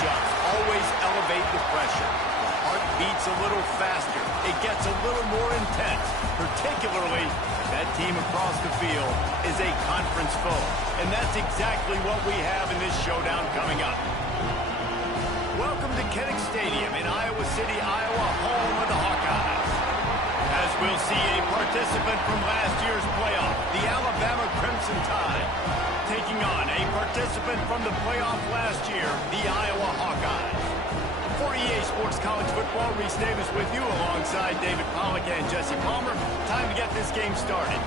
matchups always elevate the pressure. The heart beats a little faster. It gets a little more intense, particularly if that team across the field is a conference foe. And that's exactly what we have in this showdown coming up. Welcome to Kinnick Stadium in Iowa City, Iowa, home of the Hawkeyes. As we'll see a participant from last year's playoff, the Alabama Crimson Tide, taking on a participant from the playoff last year, the Iowa Hawkeyes. For EA Sports College Football, Reese Davis with you alongside David Pollack and Jesse Palmer. Time to get this game started.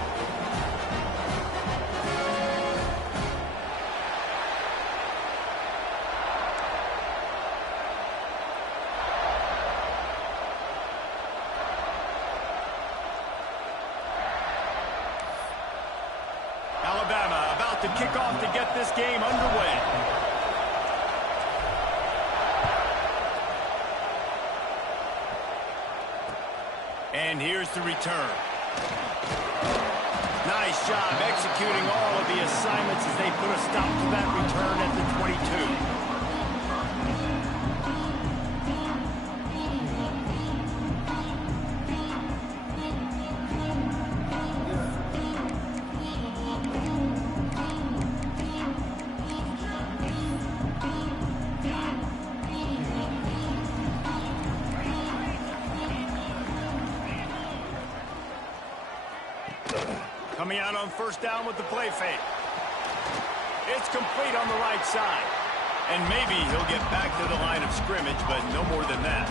Alabama about to kick off to get this game underway. And here's the return. Nice job executing all of the assignments as they put a stop to that return at the 22. Coming out on first down with the play fake. It's complete on the right side. And maybe he'll get back to the line of scrimmage, but no more than that.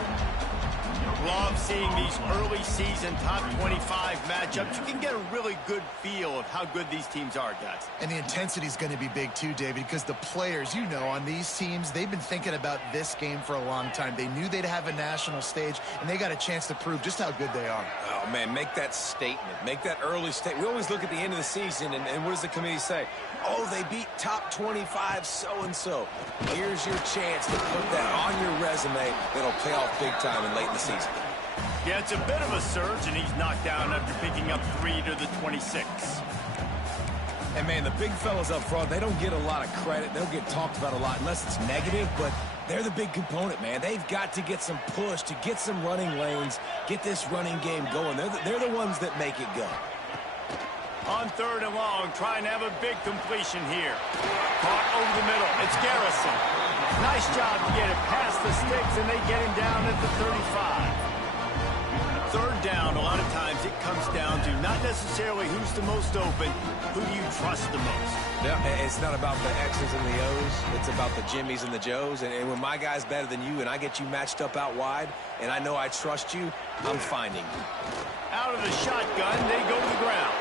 Love seeing these early season top 25 matchups. You can get a really good feel of how good these teams are, guys. And the intensity is going to be big too, David, because the players, you know, on these teams, they've been thinking about this game for a long time. They knew they'd have a national stage, and they got a chance to prove just how good they are. Oh, man, make that statement. Make that early statement. We always look at the end of the season, and what does the committee say? Oh, they beat top 25 so-and-so. Here's your chance to put that on your resume that'll pay off big time and late in the season. Yeah, it's a bit of a surge, and he's knocked down after picking up 3 to the 26. And, man, the big fellas up front, they don't get a lot of credit. They'll get talked about a lot unless it's negative, but they're the big component, man. They've got to get some push, to get some running lanes, get this running game going. They're the ones that make it go. On third and long, trying to have a big completion here. Caught over the middle. It's Garrison. Nice job to get it past the sticks, and they get him down at the 35. Third down, a lot of times it comes down to not necessarily who's the most open, who do you trust the most. Yeah, it's not about the X's and the O's. It's about the Jimmys and the Joes. And when my guy's better than you and I get you matched up out wide and I know I trust you, I'm finding you. Out of the shotgun, they go to the ground.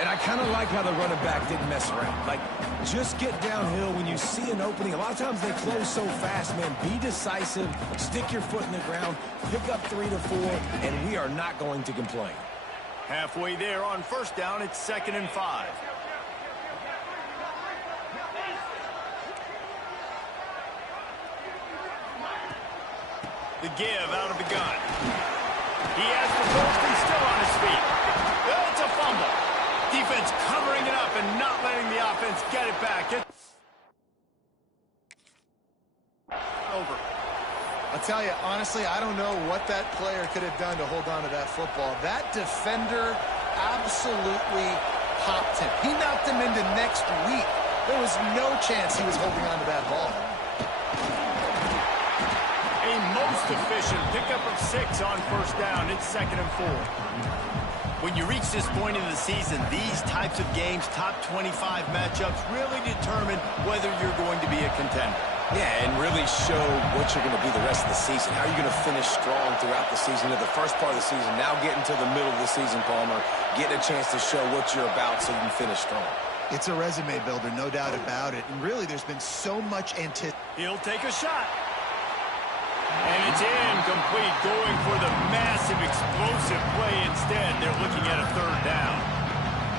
And I kind of like how the running back didn't mess around. Like, just get downhill when you see an opening. A lot of times they close so fast, man. Be decisive, stick your foot in the ground, pick up 3 to 4, and we are not going to complain. Halfway there on first down, it's 2nd and 5. The give out of the gun. He has the post and still on his feet. It's a fumble. Defense covering it up and not letting the offense get it back. Over. I'll tell you, honestly, I don't know what that player could have done to hold on to that football. That defender absolutely popped him. He knocked him into next week. There was no chance he was holding on to that ball. A most efficient pickup of 6 on first down. It's 2nd and 4. When you reach this point in the season, these types of games, top 25 matchups, really determine whether you're going to be a contender. Yeah, and really show what you're going to be the rest of the season. How are you going to finish strong throughout the season, at the first part of the season, now getting to the middle of the season, Palmer, getting a chance to show what you're about so you can finish strong. It's a resume builder, no doubt about it. And really, there's been so much anticipation. He'll take a shot. And it's incomplete, going for the massive explosive play instead. They're looking at a 3rd down.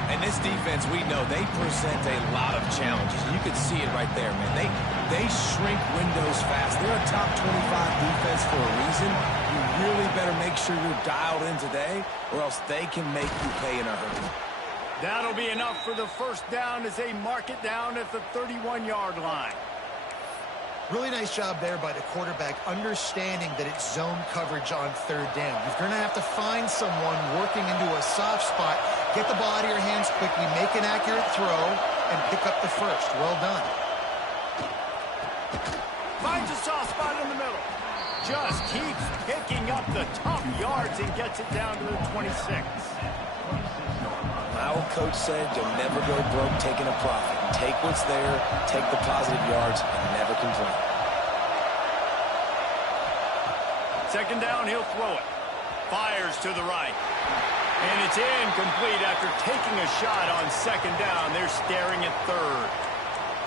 And this defense, we know, they present a lot of challenges. You can see it right there, man. They shrink windows fast. They're a top 25 defense for a reason. You really better make sure you're dialed in today, or else they can make you pay in a hurry. That'll be enough for the first down as they mark it down at the 31-yard line. Really nice job there by the quarterback, understanding that it's zone coverage on third down. You're going to have to find someone working into a soft spot, get the ball out of your hands quickly, make an accurate throw, and pick up the first. Well done. Finds a soft spot in the middle. Just keeps picking up the tough yards and gets it down to the 26. Our coach said you'll never go broke taking a profit. Take what's there, take the positive yards, and never complain. Second down, he'll throw it. Fires to the right. And it's incomplete after taking a shot on second down. They're staring at third.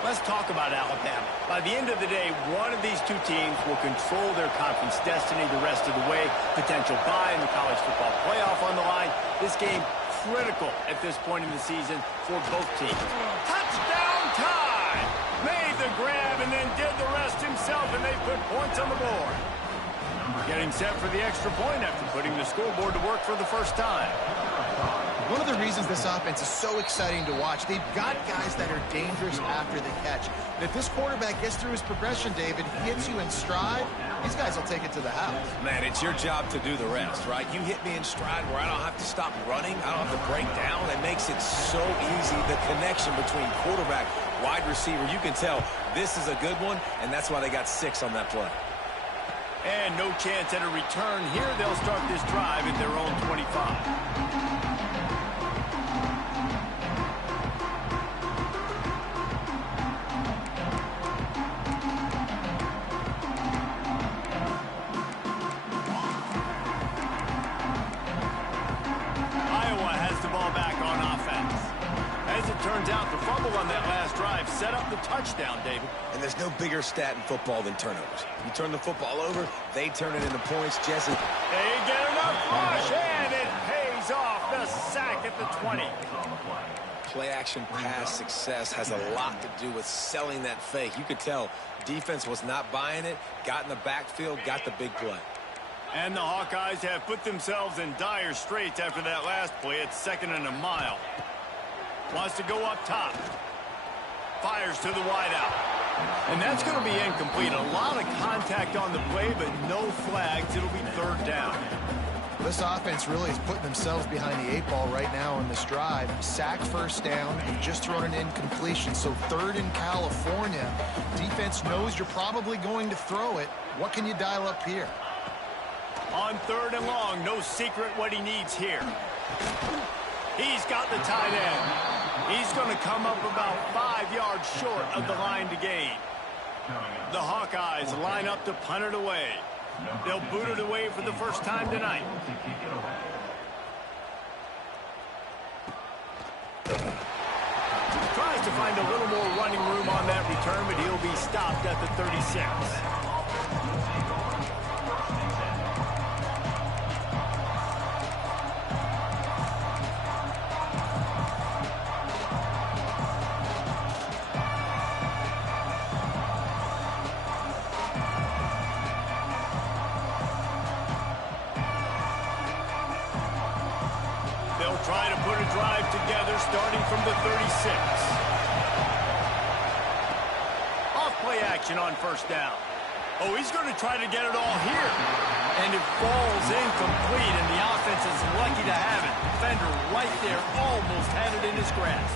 Let's talk about Alabama. By the end of the day, one of these two teams will control their conference destiny the rest of the way. Potential bye in the college football playoff on the line. This game critical at this point in the season for both teams. Touchdown time! Made the grab and then did the rest himself, and they put points on the board. Getting set for the extra point after putting the scoreboard to work for the first time. One of the reasons this offense is so exciting to watch, they've got guys that are dangerous after the catch. And if this quarterback gets through his progression, David, hits you in stride, these guys will take it to the house. Man, it's your job to do the rest, right? You hit me in stride where I don't have to stop running. I don't have to break down. It makes it so easy. The connection between quarterback, wide receiver, you can tell this is a good one, and that's why they got 6 on that play. And no chance at a return here. They'll start this drive at their own 25. Turns out the fumble on that last drive set up the touchdown, David. And there's no bigger stat in football than turnovers. You turn the football over, they turn it into points. Jesse. They get enough rush, and it pays off. The sack at the 20. Play-action pass success has a lot to do with selling that fake. You could tell defense was not buying it, got in the backfield, got the big play. And the Hawkeyes have put themselves in dire straits after that last play. It's 2nd and a mile. Wants to go up top. Fires to the wideout. And that's going to be incomplete. A lot of contact on the play, but no flags. It'll be 3rd down. This offense really is putting themselves behind the 8 ball right now on this drive. Sack, first down, and just thrown an incompletion. So 3rd in California. Defense knows you're probably going to throw it. What can you dial up here? On 3rd and long, no secret what he needs here. He's got the tight end. He's going to come up about 5 yards short of the line to gain. The Hawkeyes line up to punt it away. They'll boot it away for the first time tonight. Tries to find a little more running room on that return, but he'll be stopped at the 36. Try to put a drive together starting from the 36. Off play action on first down. Oh, he's going to try to get it all here. And it falls incomplete, and the offense is lucky to have it. Defender right there almost had it in his grasp.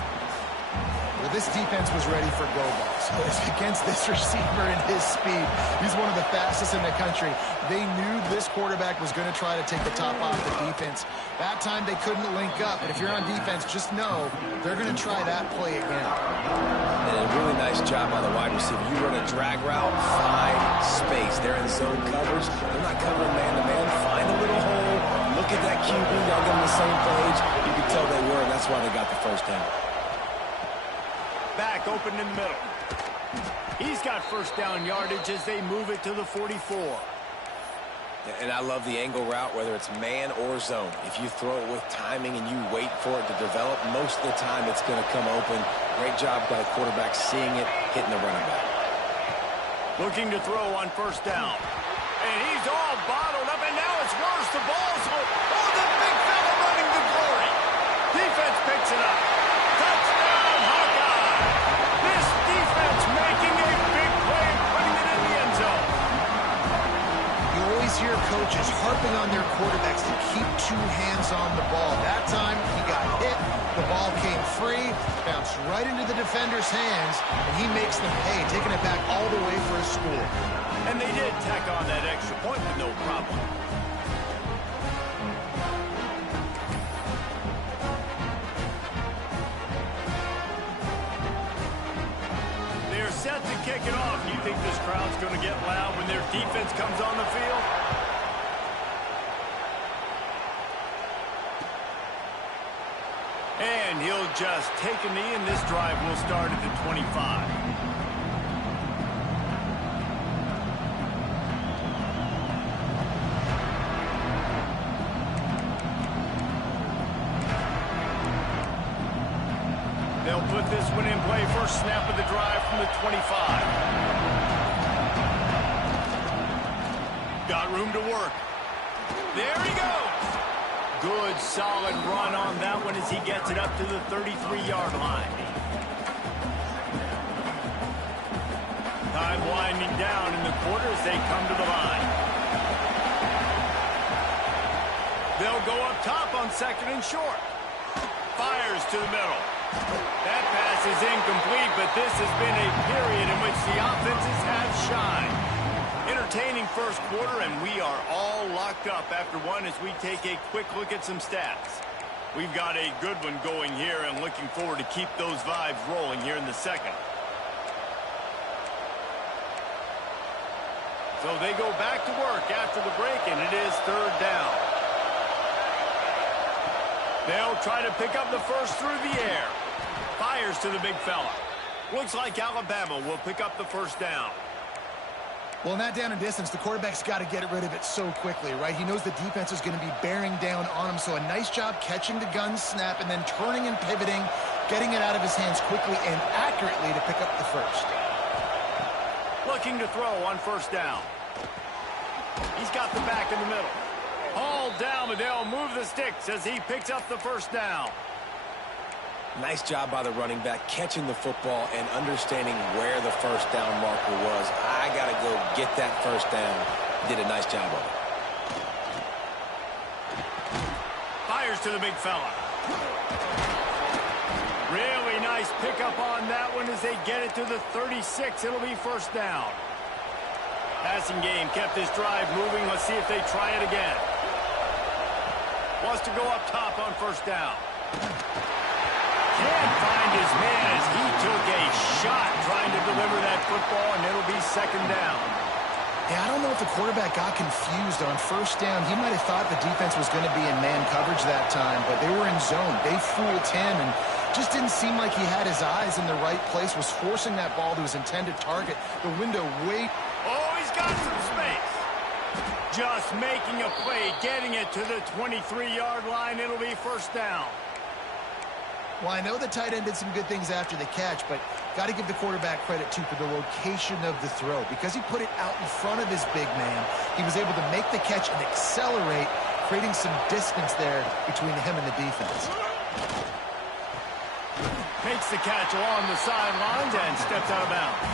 Well, this defense was ready for go balls. Against this receiver and his speed. He's one of the fastest in the country. They knew this quarterback was going to try to take the top off the defense. That time they couldn't link up. But if you're on defense, just know they're going to try that play again. And a really nice job by the wide receiver. You run a drag route, find space. They're in zone coverage. They're not covering man-to-man. Find a little hole. Look at that QB. Y'all get on the same page. You can tell they were, and that's why they got the first down. Back open in the middle. He's got first down yardage as they move it to the 44. And I love the angle route, whether it's man or zone. If you throw it with timing and you wait for it to develop, most of the time it's going to come open. Great job by the quarterback seeing it, hitting the running back. Looking to throw on first down. And he's all bottled up, and now it's worse. The ball's... Oh, the big fella running the glory. Defense picks it up. Touchdown, Hawkeye. This defense making a big play and putting it in coaches harping on their quarterbacks to keep two hands on the ball. That time, he got hit. The ball came free, bounced right into the defender's hands, and he makes them pay, taking it back all the way for a score. And they did tack on that extra point with no problem. They're set to kick it off. You think this crowd's going to get loud when their defense comes on the field? And he'll just take a knee, and this drive will start at the 25. They'll put this one in play. First snap of the drive from the 25. Got room to work. There he goes. Good, solid run on that one as he gets it up to the 33-yard line. Time winding down in the quarter as they come to the line. They'll go up top on second and short. Fires to the middle. That pass is incomplete, but this has been a period in which the offenses have shined. Entertaining first quarter, and we are all locked up after one as we take a quick look at some stats. We've got a good one going here and looking forward to keep those vibes rolling here in the second. So they go back to work after the break, and it is third down. They'll try to pick up the first through the air. Fires to the big fella. Looks like Alabama will pick up the first down. Well, in that down and distance, the quarterback's got to get rid of it so quickly, right? He knows the defense is going to be bearing down on him, so a nice job catching the gun snap and then turning and pivoting, getting it out of his hands quickly and accurately to pick up the first. Looking to throw on first down. He's got the back in the middle. Hauled down, but they'll move the sticks as he picks up the first down. Nice job by the running back, catching the football and understanding where the first down marker was. I got to go get that first down. Did a nice job of it. Fires to the big fella. Really nice pickup on that one as they get it to the 36. It'll be first down. Passing game kept this drive moving. Let's see if they try it again. Wants to go up top on first down. Can't find his man as he took a shot trying to deliver that football, and it'll be second down. Yeah, I don't know if the quarterback got confused on first down. He might have thought the defense was going to be in man coverage that time, but they were in zone. They fooled him and just didn't seem like he had his eyes in the right place, was forcing that ball to his intended target. The window way... Oh, he's got some space. Just making a play, getting it to the 23-yard line. It'll be first down. Well, I know the tight end did some good things after the catch, but got to give the quarterback credit, too, for the location of the throw. Because he put it out in front of his big man, he was able to make the catch and accelerate, creating some distance there between him and the defense. Makes the catch along the sidelines and steps out of bounds.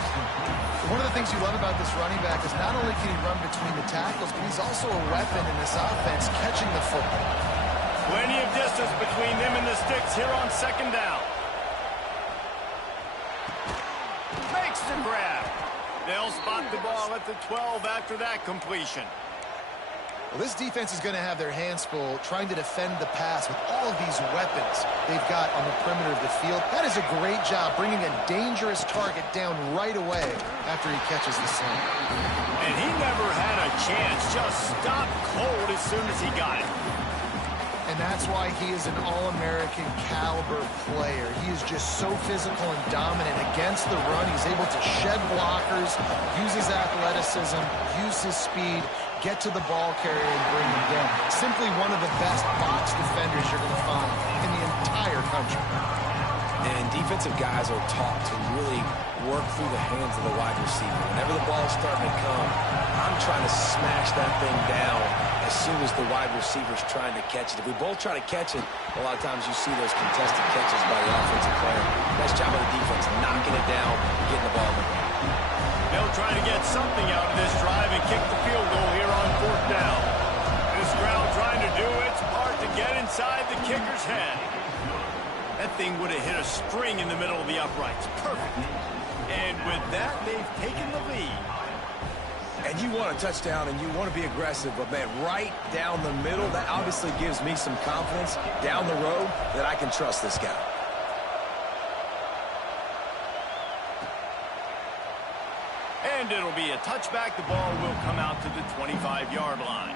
One of the things you love about this running back is not only can he run between the tackles, but he's also a weapon in this offense, catching the football. Plenty of distance between them and the sticks here on second down. Makes the grab. They'll spot the ball at the 12 after that completion. Well, this defense is going to have their hands full trying to defend the pass with all of these weapons they've got on the perimeter of the field. That is a great job bringing a dangerous target down right away after he catches the slant. And he never had a chance. Just stopped cold as soon as he got it. And that's why he is an All-American caliber player. He is just so physical and dominant against the run. He's able to shed blockers, use his athleticism, use his speed, get to the ball carrier and bring him down. Simply one of the best box defenders you're going to find in the entire country. And defensive guys are taught to really work through the hands of the wide receiver. Whenever the ball's starting to come, I'm trying to smash that thing down as soon as the wide receiver's trying to catch it. If we both try to catch it, a lot of times you see those contested catches by the offensive player. Nice job of the defense, knocking it down, getting the ball in the ground. They'll try to get something out of this drive and kick the field goal here on fourth down. thing would have hit a string in the middle of the uprights. Perfect. And with that, they've taken the lead. And you want a touchdown and you want to be aggressive, but, man, right down the middle, that obviously gives me some confidence down the road that I can trust this guy. And it'll be a touchback. The ball will come out to the 25-yard line.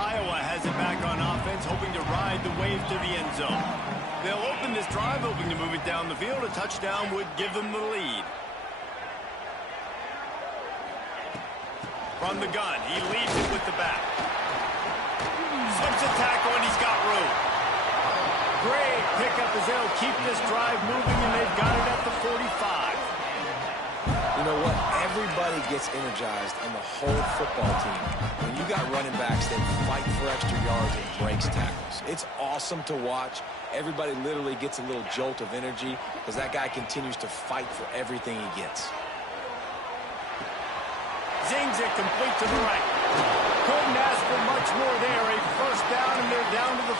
Iowa has it back on offense, hoping to ride the wave to the end zone. They'll open this drive, hoping to move it down the field. A touchdown would give them the lead. From the gun, he leads it with the back. Slips a tackle, and he's got room. Great pickup as they'll keep this drive moving, and they've got it at the 45. You know what? Everybody gets energized on the whole football team. When you got running backs that fight for extra yards and breaks tackles. It's awesome to watch. Everybody literally gets a little jolt of energy because that guy continues to fight for everything he gets. Zings it complete to the right. Couldn't ask for much more there. A first down, and they're down to the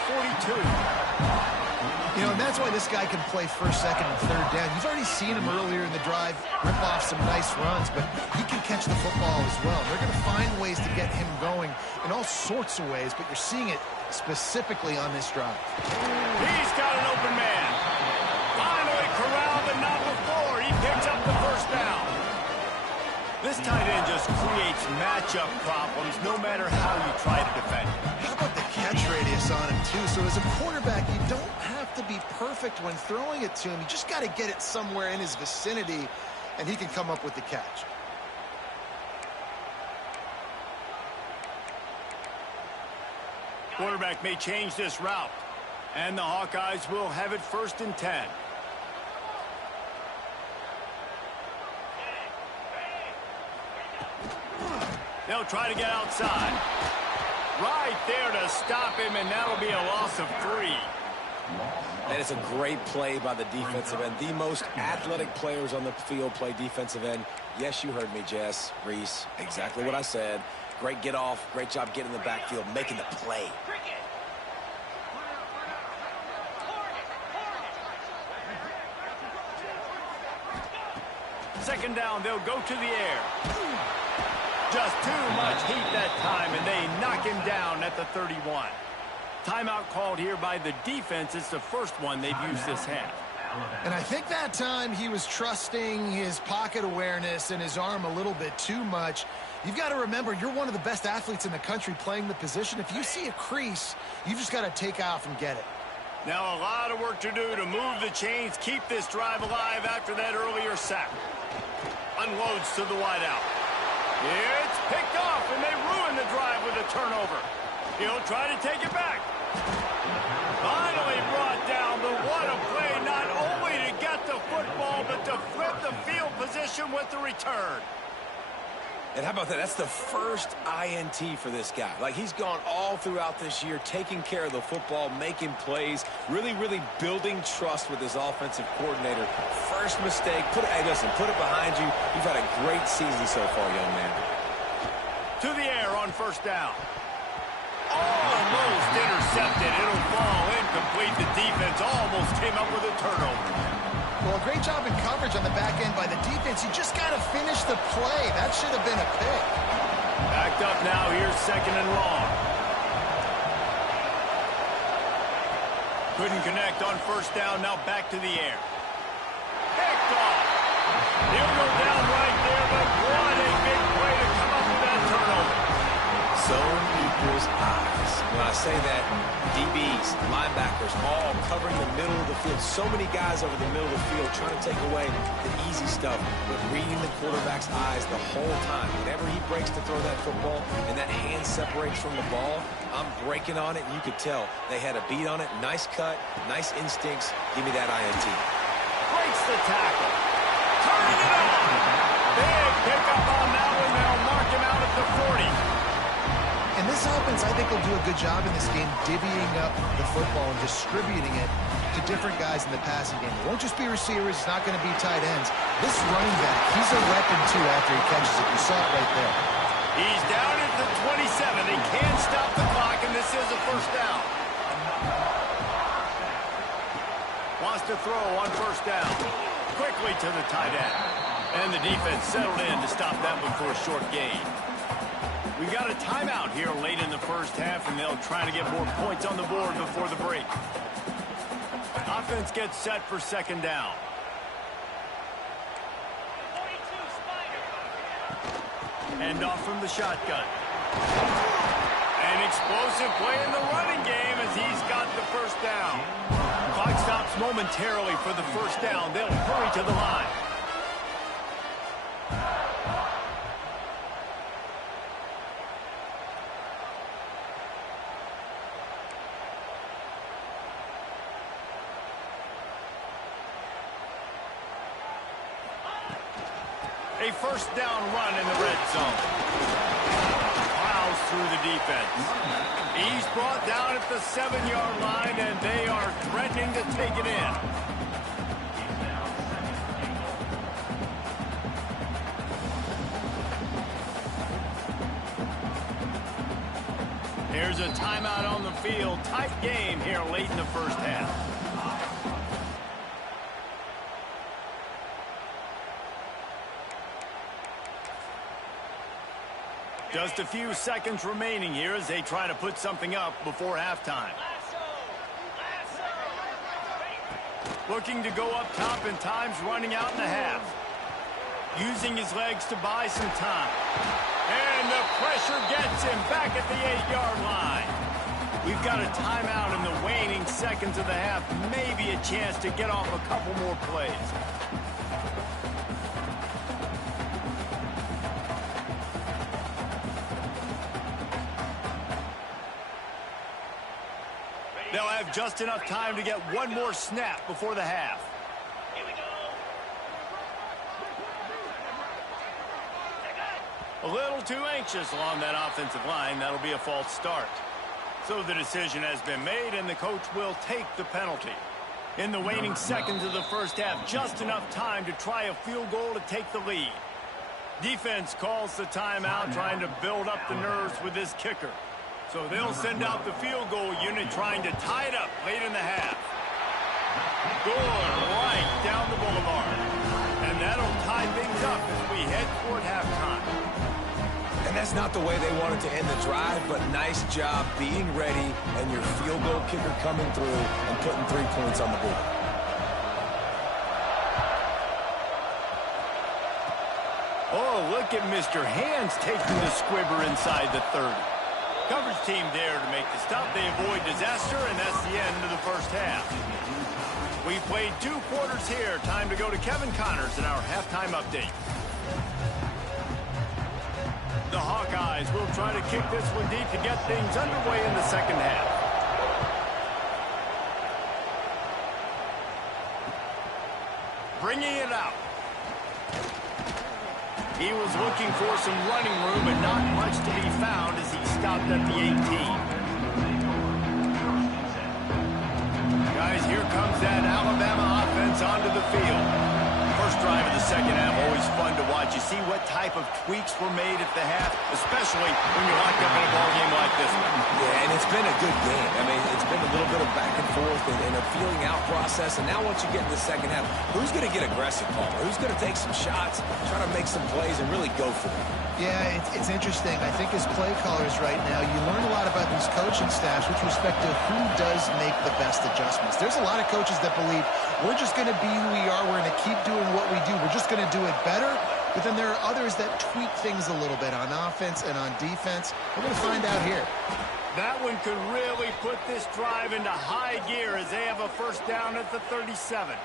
42. You know, and that's why this guy can play first, second, and third down. You've already seen him earlier in the drive rip off some nice runs, but he can catch the football as well. They're going to find ways to get him going in all sorts of ways, but you're seeing it specifically on this drive. He's got an open man. Finally corralled, but not before. He picks up the first down. This tight end just creates matchup problems no matter how you try to defend him. How about the catch radius on him, too? So as a quarterback, you don't have to be perfect when throwing it to him. You just got to get it somewhere in his vicinity, and he can come up with the catch. Quarterback may change this route, and the Hawkeyes will have it 1st and 10. They'll try to get outside. Right there to stop him, and that'll be a loss of 3. And it's a great play by the defensive end. The most athletic players on the field play defensive end. Yes, you heard me, Jess, Reese. Exactly what I said. Great get off. Great job getting in the backfield, making the play. Second down, they'll go to the air. Just too much heat that time, and they knock him down at the 31. Timeout called here by the defense. It's the first one they've used this half. And I think that time he was trusting his pocket awareness and his arm a little bit too much. You've got to remember, you're one of the best athletes in the country playing the position. If you see a crease, you've just got to take off and get it. Now a lot of work to do to move the chains, keep this drive alive after that earlier sack. Unloads to the wideout. It's picked off, and they ruin the drive with a turnover. He'll try to take it back. Finally brought down, but what a play, not only to get the football, but to flip the field position with the return. And how about that? That's the first INT for this guy. Like, he's gone all throughout this year, taking care of the football, making plays, really, really building trust with his offensive coordinator. First mistake, hey, listen, put it behind you. You've had a great season so far, young man. To the air on first down. Almost intercepted. It'll fall incomplete. The defense almost came up with a turnover. Well, a great job in coverage on the back end by the defense. You just got to finish the play. That should have been a pick. Backed up now. Here's 2nd and long. Couldn't connect on first down. Now back to the air. Picked off. He'll go down right there, but what a big play to come up with that turnover. Zone equals eyes. When I say that, DBs, linebackers, all covering the middle of the field. So many guys over the middle of the field trying to take away the easy stuff, but reading the quarterback's eyes the whole time. Whenever he breaks to throw that football and that hand separates from the ball, I'm breaking on it, and you could tell they had a beat on it. Nice cut, nice instincts. Give me that INT. Breaks the tackle. Turning it on. Big pickup on that one. They'll mark him out at the 40. And this offense, I think, will do a good job in this game divvying up the football and distributing it to different guys in the passing game. It won't just be receivers. It's not going to be tight ends. This running back, he's a weapon, too, after he catches it. You saw it right there. He's down at the 27. They can't stop the clock, and this is a first down. Wants to throw on first down. Quickly to the tight end. And the defense settled in to stop that one for a short gain. We've got a timeout here late in the first half, and they'll try to get more points on the board before the break. Offense gets set for second down. Hand off from the shotgun. An explosive play in the running game as he's got the first down. Clock stops momentarily for the first down. They'll hurry to the line. A first down run in the red zone. Plows through the defense. He's brought down at the 7-yard line, and they are threatening to take it in. Here's a timeout on the field. Tight game here late in the first half. Just a few seconds remaining here as they try to put something up before halftime. Looking to go up top, and time's running out in the half. Using his legs to buy some time. And the pressure gets him back at the 8-yard line. We've got a timeout in the waning seconds of the half. Maybe a chance to get off a couple more plays. They'll have just enough time to get one more snap before the half. Here we go. A little too anxious along that offensive line. That'll be a false start. So the decision has been made, and the coach will take the penalty. In the waning seconds of the first half, just enough time to try a field goal to take the lead. Defense calls the timeout, trying to build up the nerves with this kicker. So they'll send out the field goal unit trying to tie it up late in the half. Good right down the boulevard. And that'll tie things up as we head toward halftime. And that's not the way they wanted to end the drive, but nice job being ready and your field goal kicker coming through and putting 3 points on the board. Oh, look at Mr. Hands taking the squibber inside the 30. Coverage team there to make the stop. They avoid disaster, and that's the end of the first half. We played 2 quarters here. Time to go to Kevin Connors in our halftime update. The Hawkeyes will try to kick this one deep to get things underway in the second half. Bringing it out. He was looking for some running room, but not much to be found as he stopped at the 18. Guys, here comes that Alabama offense onto the field. First drive of the second half, always fun to watch. You see what type of tweaks were made at the half, especially when you're locked up in a ball game like this one. Yeah, and it's been a good game. I mean, it's been a little bit of back and forth and a feeling out process. And now once you get in the second half, who's going to get aggressive, Palmer? Who's going to take some shots, try to make some plays, and really go for it? Yeah, it's interesting. I think as play callers right now, you learn a lot about these coaching staffs with respect to who does make the best adjustments. There's a lot of coaches that believe we're just going to be who we are. We're going to keep doing what we do. We're just going to do it better. But then there are others that tweak things a little bit on offense and on defense. We're going to find out here. That one could really put this drive into high gear as they have a first down at the 37.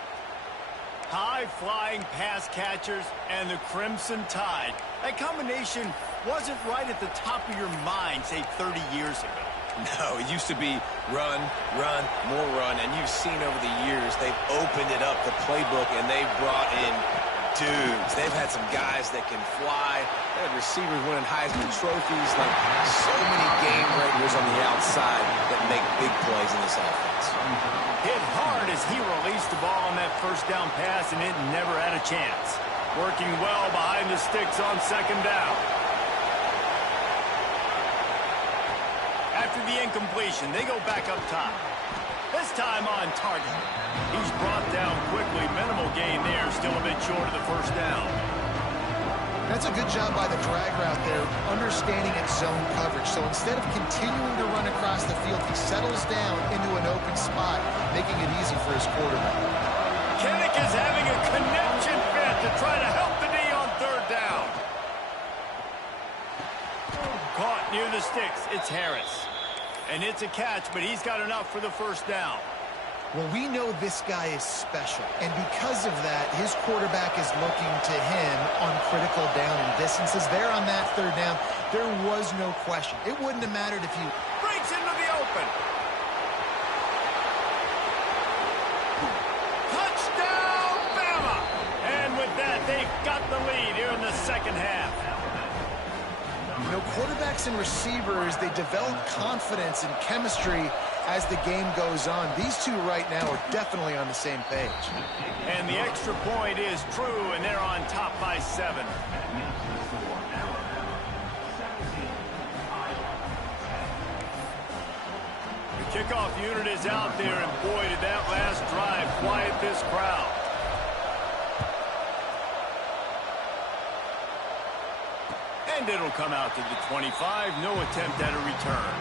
High-flying pass catchers and the Crimson Tide. That combination wasn't right at the top of your mind, say, 30 years ago. No, it used to be run, run, more run, and you've seen over the years they've opened it up, the playbook, and they've brought in dudes. They've had some guys that can fly. They had receivers winning Heisman trophies. Like, so many game breakers on the outside that make big plays in this offense. Hit hard as he released the ball on that first down pass, and it never had a chance. Working well behind the sticks on second down. After the incompletion, they go back up top. This time on target. He's brought down quickly. Minimal gain there. Still a bit short of the first down. That's a good job by the drag route there, understanding its zone coverage. So instead of continuing to run across the field, he settles down into an open spot, making it easy for his quarterback. Kinnick is having a connection fit to try to help the knee on third down. Caught near the sticks. It's Harris. And it's a catch, but he's got enough for the first down. Well, we know this guy is special, and because of that, his quarterback is looking to him on critical down and distances. There on that third down, there was no question. It wouldn't have mattered if you... Breaks into the open. Touchdown, Bama! And with that, they've got the lead here in the second half. You know, quarterbacks and receivers, they develop confidence and chemistry as the game goes on. These two right now are definitely on the same page. And the extra point is true, and they're on top by 7. The kickoff unit is out there, and boy, did that last drive quiet this crowd. And it'll come out to the 25. No attempt at a return.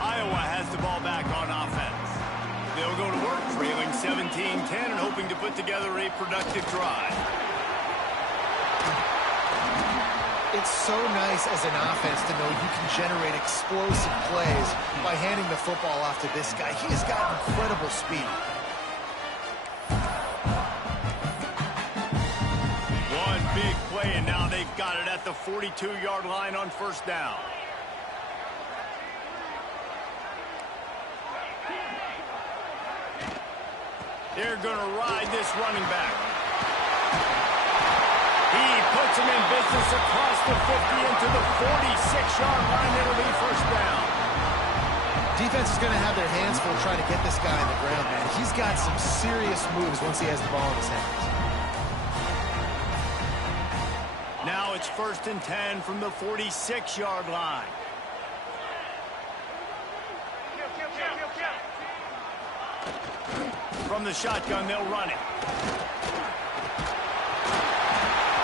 Iowa has the ball back on offense. They'll go to work, trailing 17-10 and hoping to put together a productive drive. It's so nice as an offense to know you can generate explosive plays by handing the football off to this guy. He has got incredible speed. One big play, and now they've got it at the 42-yard line on first down. They're going to ride this running back. He puts him in business across the 50 into the 46-yard line. It'll be first down. Defense is going to have their hands full trying to get this guy on the ground, man. He's got some serious moves once he has the ball in his hands. Now it's 1st and 10 from the 46-yard line. From the shotgun, they'll run it.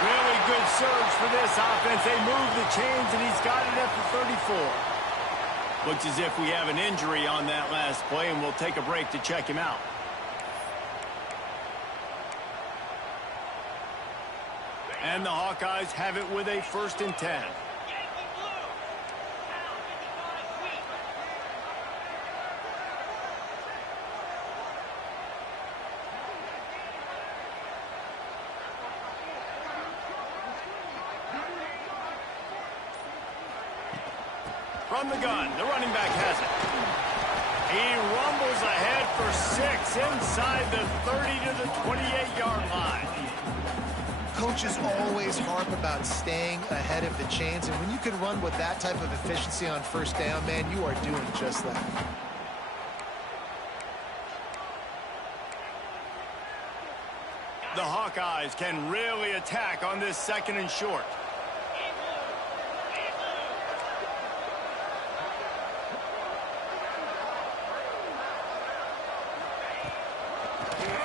Really good surge for this offense. They move the chains, and he's got it at the 34. Looks as if we have an injury on that last play, and we'll take a break to check him out. And the Hawkeyes have it with a 1st and 10. From the gun, the running back has it. He rumbles ahead for 6 inside the 30 to the 28-yard line. Coaches always harp about staying ahead of the chains, and when you can run with that type of efficiency on first down, man, you are doing just that. The Hawkeyes can really attack on this 2nd and short.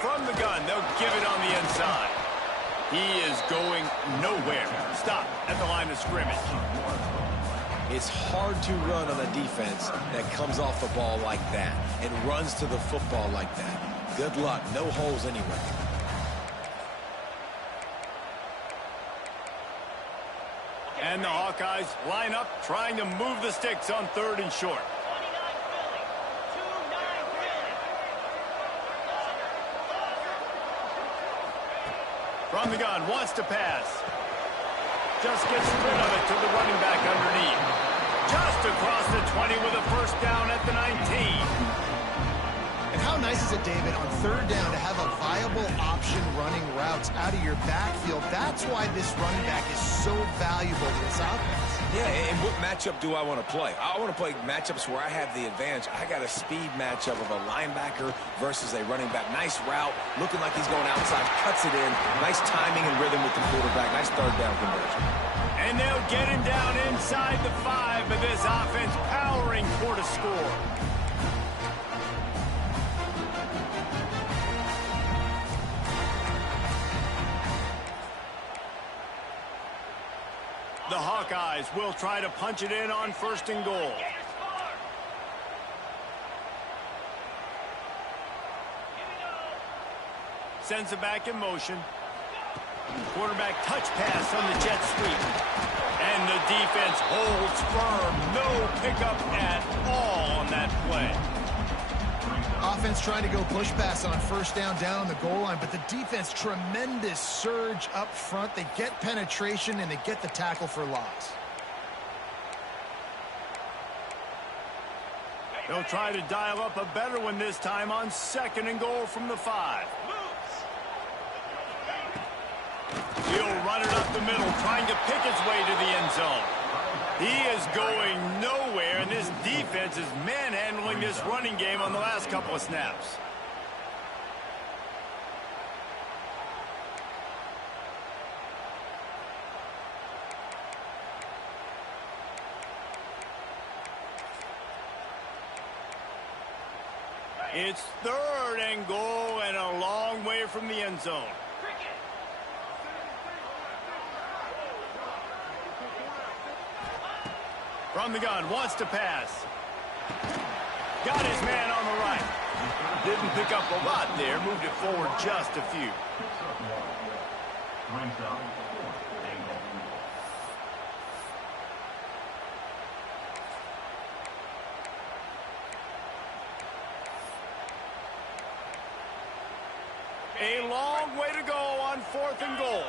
From the gun, they'll give it on the inside. He is going nowhere. Stop at the line of scrimmage. It's hard to run on a defense that comes off the ball like that and runs to the football like that. Good luck. No holes anywhere. And the Hawkeyes line up, trying to move the sticks on 3rd and short. From the gun, wants to pass. Just gets rid of it to the running back underneath. Just across the 20 with a first down at the 19. And how nice is it, David, on third down to have a viable option running routes out of your backfield? That's why this running back is so valuable to this offense. Yeah, and what matchup do I want to play? I want to play matchups where I have the advantage. I got a speed matchup of a linebacker versus a running back. Nice route, looking like he's going outside, cuts it in. Nice timing and rhythm with the quarterback. Nice third down conversion. And they'll get him down inside the 5, but this offense powering for the score. The Hawkeyes will try to punch it in on 1st and goal. Sends it back in motion. Quarterback touch pass on the jet sweep. And the defense holds firm. No pickup at all on that play. Offense trying to go push pass on first down on the goal line, but the defense, tremendous surge up front. They get penetration, and they get the tackle for loss. They'll try to dial up a better one this time on 2nd and goal from the 5. He'll run it up the middle, trying to pick his way to the end zone. He is going nowhere, and this defense is manhandling this running game on the last couple of snaps. It's 3rd and goal and a long way from the end zone. From the gun, wants to pass. Got his man on the right. Didn't pick up a lot there, moved it forward just a few. A long way to go on 4th and goal.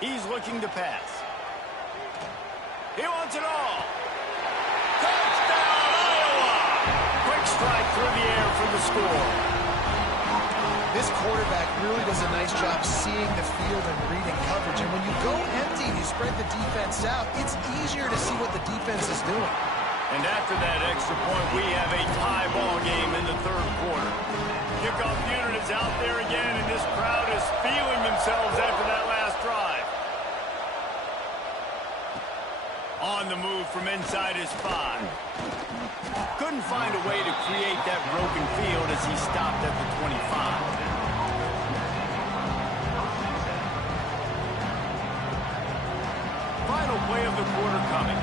He's looking to pass. He wants it all. Touchdown, Iowa! Quick strike through the air for the score. This quarterback really does a nice job seeing the field and reading coverage. And when you go empty and you spread the defense out, it's easier to see what the defense is doing. And after that extra point, we have a tie ball game in the 3rd quarter. Kickoff unit is out there again, and this crowd is feeling themselves after that last drive. On the move from inside his 5. Couldn't find a way to create that broken field as he stopped at the 25. Final play of the quarter coming.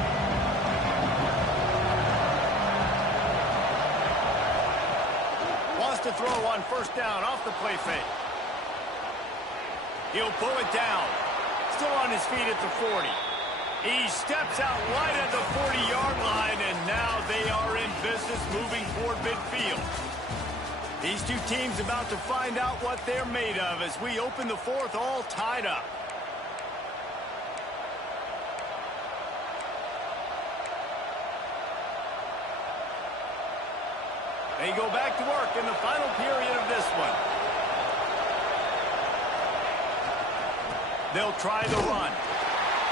Wants to throw on 1st down off the play fake. He'll pull it down. Still on his feet at the 40. He steps out wide at the 40-yard line, and now they are in business moving toward midfield. These two teams about to find out what they're made of as we open the 4th all tied up. They go back to work in the final period of this one. They'll try the run.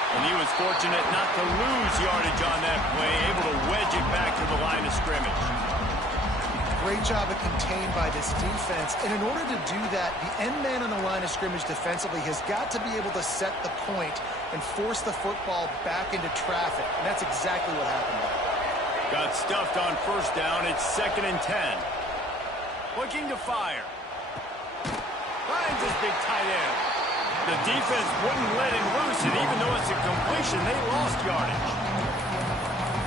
And he was fortunate not to lose yardage on that play, able to wedge it back to the line of scrimmage. Great job of contained by this defense. And in order to do that, the end man on the line of scrimmage defensively has got to be able to set the point and force the football back into traffic. And that's exactly what happened there. Got stuffed on 1st down. It's 2nd and 10. Looking to fire. Finds his big tight end. The defense wouldn't let him loose, and even though it's a completion, they lost yardage.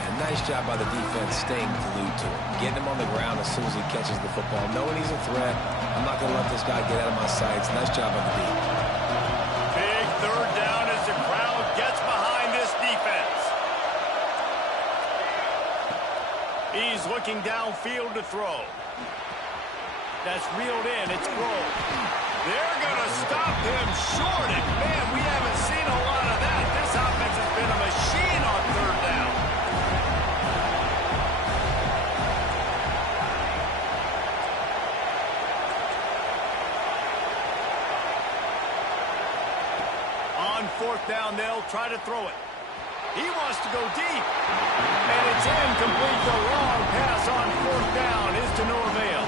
And nice job by the defense staying glued to him. Getting him on the ground as soon as he catches the football. Knowing he's a threat, I'm not going to let this guy get out of my sights. Nice job on the D. Big 3rd down as the crowd gets behind this defense. He's looking downfield to throw. That's reeled in. It's Grove. They're going to stop him short. And, man, we haven't seen a lot of that. This offense has been a machine on third down. On fourth down, they'll try to throw it. He wants to go deep. And it's incomplete. The long pass on fourth down is to no avail.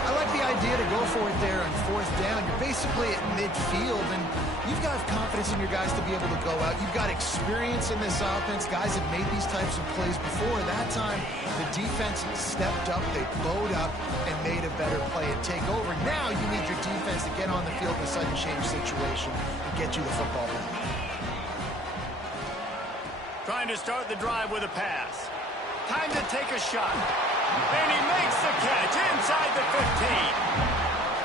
I like the idea to go for it there on fourth down. You're basically at midfield, and you've got confidence in your guys to be able to go out. You've got experience in this offense. Guys have made these types of plays before. That time, the defense stepped up, they bowed up, and made a better play and take over. Now you need your defense to get on the field in a sudden change situation and get you the football back. Trying to start the drive with a pass. Time to take a shot. And he makes the catch inside the 15.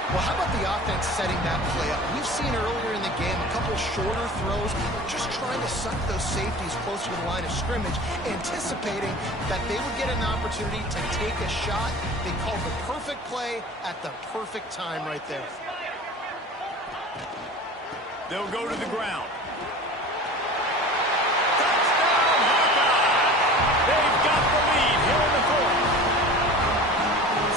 Well, how about the offense setting that play up? We've seen earlier in the game a couple shorter throws, just trying to suck those safeties closer to the line of scrimmage, anticipating that they would get an opportunity to take a shot. They called the perfect play at the perfect time right there. They'll go to the ground. They've got the lead here in the fourth.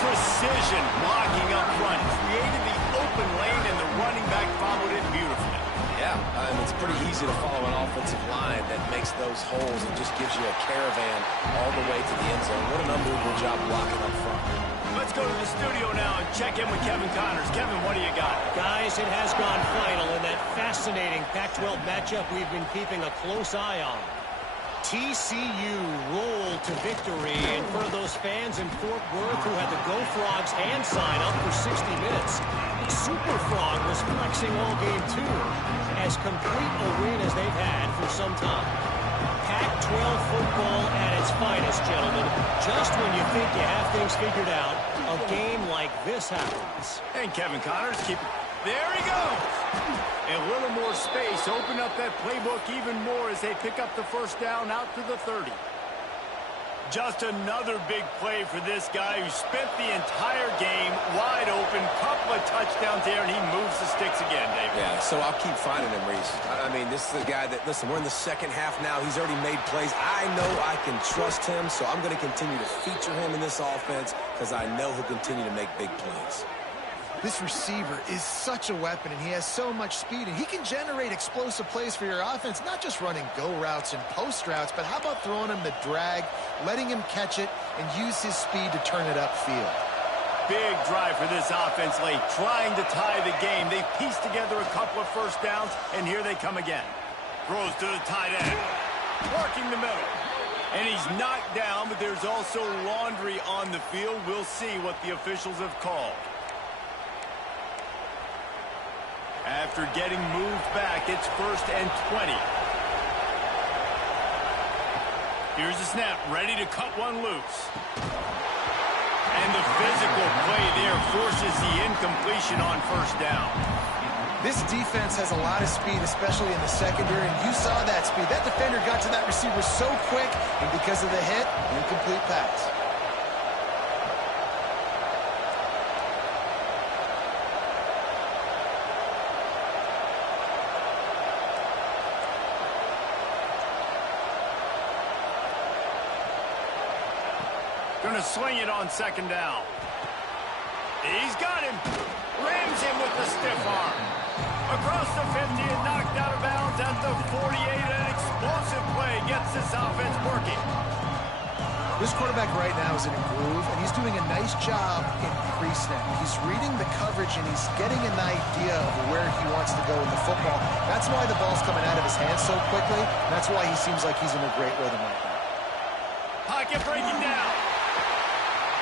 Precision blocking up front. Created the open lane, and the running back followed it beautifully. Yeah, it's pretty easy to follow an offensive line that makes those holes and just gives you a caravan all the way to the end zone. What an unbelievable job blocking up front. Let's go to the studio now and check in with Kevin Connors. Kevin, what do you got? Guys, it has gone final in that fascinating Pac-12 matchup we've been keeping a close eye on. TCU rolled to victory in front of those fans in Fort Worth who had the Go Frogs hand sign up for 60 minutes. Super Frog was flexing all game too, as complete a win as they've had for some time. Pac-12 football at its finest, gentlemen. Just when you think you have things figured out, a game like this happens. And Kevin Connors keep it. There he goes. A little more space. Open up that playbook even more as they pick up the first down out to the 30. Just another big play for this guy who spent the entire game wide open. Couple of touchdowns there, and he moves the sticks again, David. Yeah, so I'll keep finding him, Reese. I mean, this is a guy that, listen, we're in the second half now. He's already made plays. I know I can trust him, so I'm going to continue to feature him in this offense because I know he'll continue to make big plays. This receiver is such a weapon, and he has so much speed, and he can generate explosive plays for your offense, not just running go routes and post routes, but how about throwing him the drag, letting him catch it, and use his speed to turn it upfield. Big drive for this offense late, trying to tie the game. They pieced together a couple of first downs, and here they come again. Throws to the tight end, working the middle. And he's knocked down, but there's also laundry on the field. We'll see what the officials have called. After getting moved back, it's 1st and 20. Here's the snap, ready to cut one loose. And the physical play there forces the incompletion on first down. This defense has a lot of speed, especially in the secondary, and you saw that speed. That defender got to that receiver so quick, and because of the hit, incomplete pass. Going to swing it on second down. He's got him. Rams him with the stiff arm. Across the 50 and knocked out of bounds at the 48. An explosive play gets this offense working. This quarterback right now is in a groove, and he's doing a nice job in pre-snap. He's reading the coverage, and he's getting an idea of where he wants to go with the football. That's why the ball's coming out of his hands so quickly. That's why he seems like he's in a great rhythm right now. Pocket breaking down.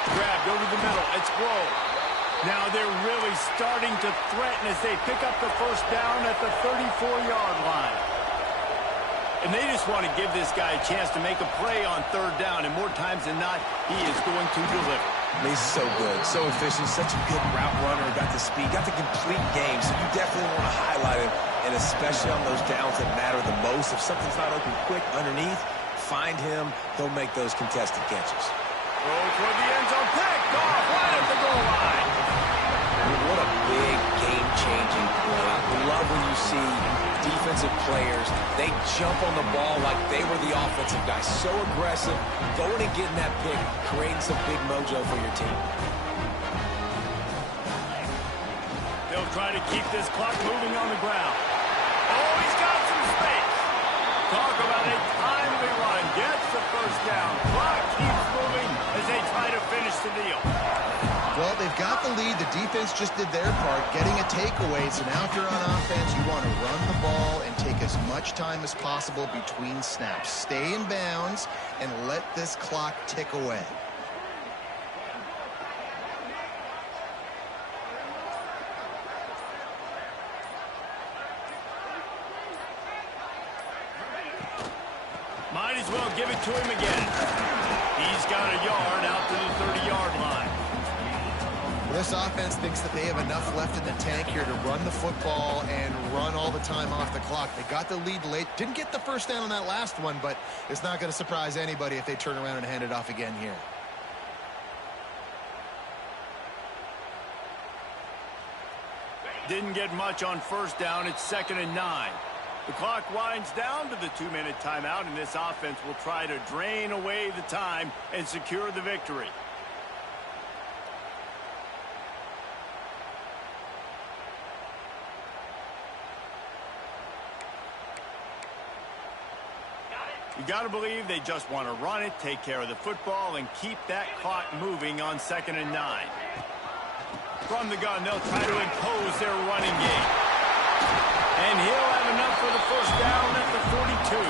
Grabbed over the middle. It's Grove. Now they're really starting to threaten as they pick up the first down at the 34-yard line. And they just want to give this guy a chance to make a play on third down, and more times than not, he is going to deliver. He's so good, so efficient, such a good route runner, got the speed, got the complete game, so you definitely want to highlight him, and especially on those downs that matter the most. If something's not open quick underneath, find him, he'll make those contested catches. Throw toward the end zone, picked off right at the goal line. defensive players, they jump on the ball like they were the offensive guys. So aggressive, going and getting that pick, creating some big mojo for your team. They'll try to keep this clock moving on the ground. Oh, he's got some space. Talk about a timely run. Gets the first down. Clock keeps moving as they try to finish the deal. Well, they've got the lead. The defense just did their part, getting a takeaway. So now if you're on offense, you want to run the ball and take as much time as possible between snaps. Stay in bounds and let this clock tick away. Might as well give it to him again. He's got a yard out to the 30-yard line. This offense thinks that they have enough left in the tank here to run the football and run all the time off the clock. They got the lead late. Didn't get the first down on that last one, but it's not going to surprise anybody if they turn around and hand it off again here. Didn't get much on first down. It's 2nd and 9. The clock winds down to the 2-minute timeout, and this offense will try to drain away the time and secure the victory. You got to believe they just want to run it, take care of the football, and keep that clock moving on 2nd and 9. From the gun, they'll try to impose their running game. And he'll have enough for the first down at the 42.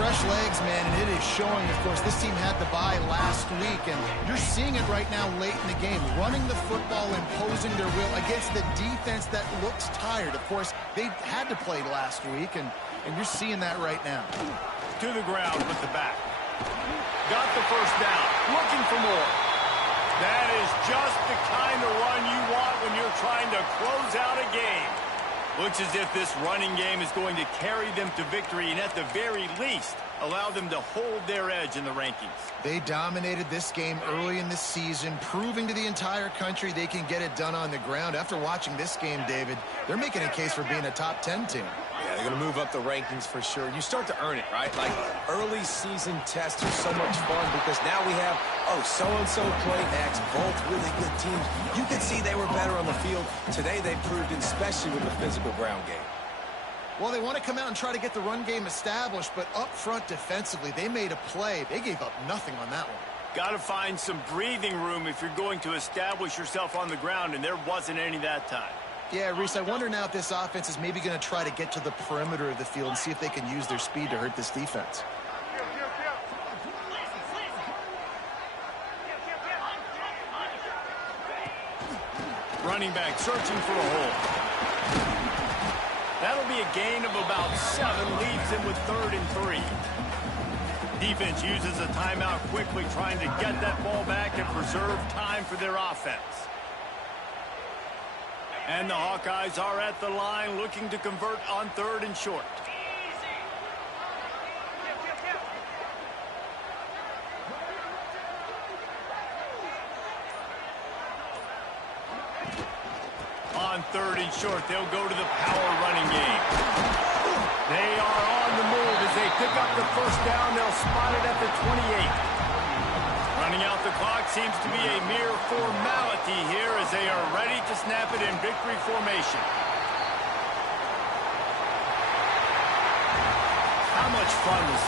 Fresh legs, man, and it is showing. Of course, this team had the bye last week, and you're seeing it right now late in the game. Running the football, imposing their will against the defense that looks tired. Of course, they had to play last week, and you're seeing that right now. To the ground with the back. Got the first down. Looking for more. That is just the kind of run you want when you're trying to close out a game. Looks as if this running game is going to carry them to victory and at the very least allow them to hold their edge in the rankings. They dominated this game early in the season, proving to the entire country they can get it done on the ground. After watching this game, David, they're making a case for being a top 10 team. Yeah, they're going to move up the rankings for sure. You start to earn it, right? Like, early season tests are so much fun because now we have, so-and-so played X, both really good teams. You could see they were better on the field. Today they proved it, especially with the physical ground game. Well, they want to come out and try to get the run game established, but up front defensively, they made a play. They gave up nothing on that one. Got to find some breathing room if you're going to establish yourself on the ground, and there wasn't any that time. Yeah, Reese, I wonder now if this offense is maybe going to try to get to the perimeter of the field and see if they can use their speed to hurt this defense. Running back searching for a hole. That'll be a gain of about 7, leaves him with 3rd and 3. Defense uses a timeout quickly, trying to get that ball back and preserve time for their offense. And the Hawkeyes are at the line looking to convert on 3rd and short. On 3rd and short, they'll go to the power running game. They are on the move as they pick up the first down. They'll spot it at the 28. Running out the clock seems to be a mere formality here as they are ready to snap it in victory formation. How much fun was